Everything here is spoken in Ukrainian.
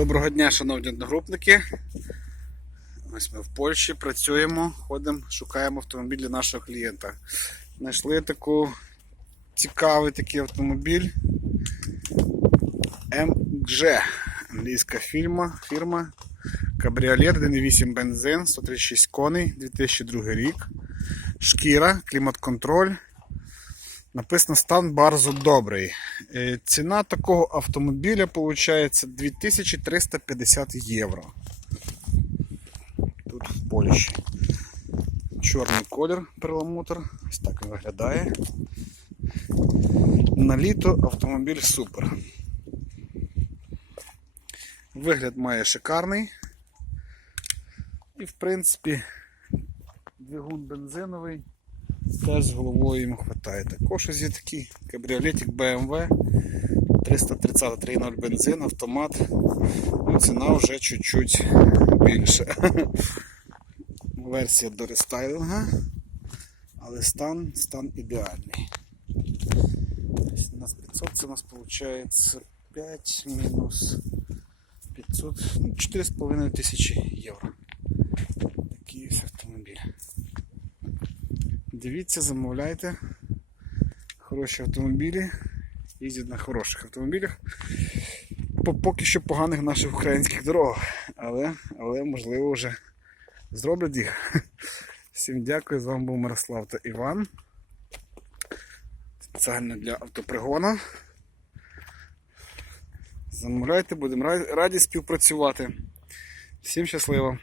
Доброго дня, шановні одногрупники. Ось ми в Польщі працюємо, ходимо, шукаємо автомобіль для нашого клієнта. Знайшли таку цікавий такий автомобіль MG. Англійська фірма, фірма. Кабріолет 1.8 бензин, 136 коней, 2002 рік. Шкіра, клімат-контроль. Написано стан bardzo добрий. Е, Ціна такого автомобіля виходить 2350 євро. Тут в Польщі. Чорний колір перламутр. Ось так він виглядає. На літо автомобіль супер. Вигляд має шикарний. І в принципі двигун бензиновий. Теж з головою йому вистачає. Також ось є такий кабріолетик BMW 330 3.0 бензин, автомат. Ну, ціна вже чуть-чуть більше. Версія до рестайлінга, але стан, стан ідеальний. У нас 500 це у нас виходить 5 мінус 500, ну, 4,5 тисячі євро. Такий ось автомобіль. Дивіться, замовляйте. Хороші автомобілі. Їздять на хороших автомобілях. По поки що поганих наших українських дорогах. Але, але можливо вже зроблять їх. Всім дякую. З вами був Мирослав та Іван. Спеціально для автопригона. Замовляйте, будемо раді співпрацювати. Всім щасливо!